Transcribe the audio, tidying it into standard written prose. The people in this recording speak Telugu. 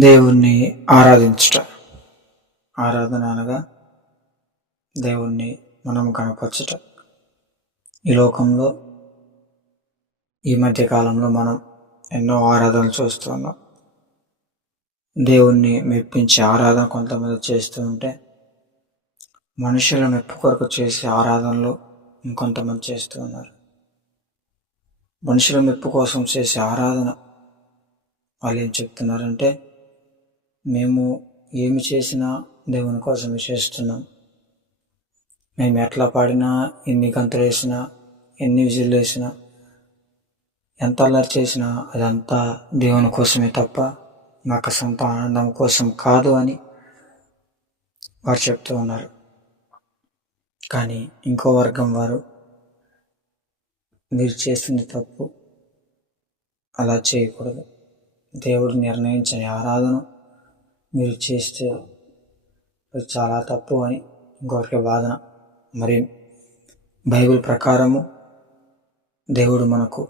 దేవుణ్ణి ఆరాధించుట. ఆరాధన అనగా దేవుణ్ణి మనం కనపరచుట. ఈ లోకంలో ఈ మధ్య కాలంలో మనం ఎన్నో ఆరాధనలు చూస్తున్నాం. దేవుణ్ణి మెప్పించే ఆరాధన కొంతమంది చేస్తూ ఉంటే, మనుషుల మెప్పు కొరకు చేసే ఆరాధనలు ఇంకొంతమంది చేస్తూ ఉన్నారు. మనుషుల మెప్పు కోసం చేసే ఆరాధన వాళ్ళు ఏం చెప్తున్నారంటే, మేము ఏమి చేసినా దేవుని కోసమే చేస్తున్నాం, మేము ఎట్లా పాడినా, ఎన్ని గంతులు వేసినా, ఎన్ని విజిల్లు వేసినా, ఎంత అల్లరి చేసినా అదంతా దేవుని కోసమే తప్ప నాకు సొంత ఆనందం కోసం కాదు అని వారు చెప్తూ ఉన్నారు. కానీ ఇంకో వర్గం వారు, మీరు చేస్తుంది తప్పు, అలా చేయకూడదు, దేవుడు నిర్ణయించిన ఆరాధన మీరు చేస్తే అది చాలా తప్పు అని ఇంకొకరికి వాదన. మరి బైబిల్ ప్రకారము దేవుడు మనకు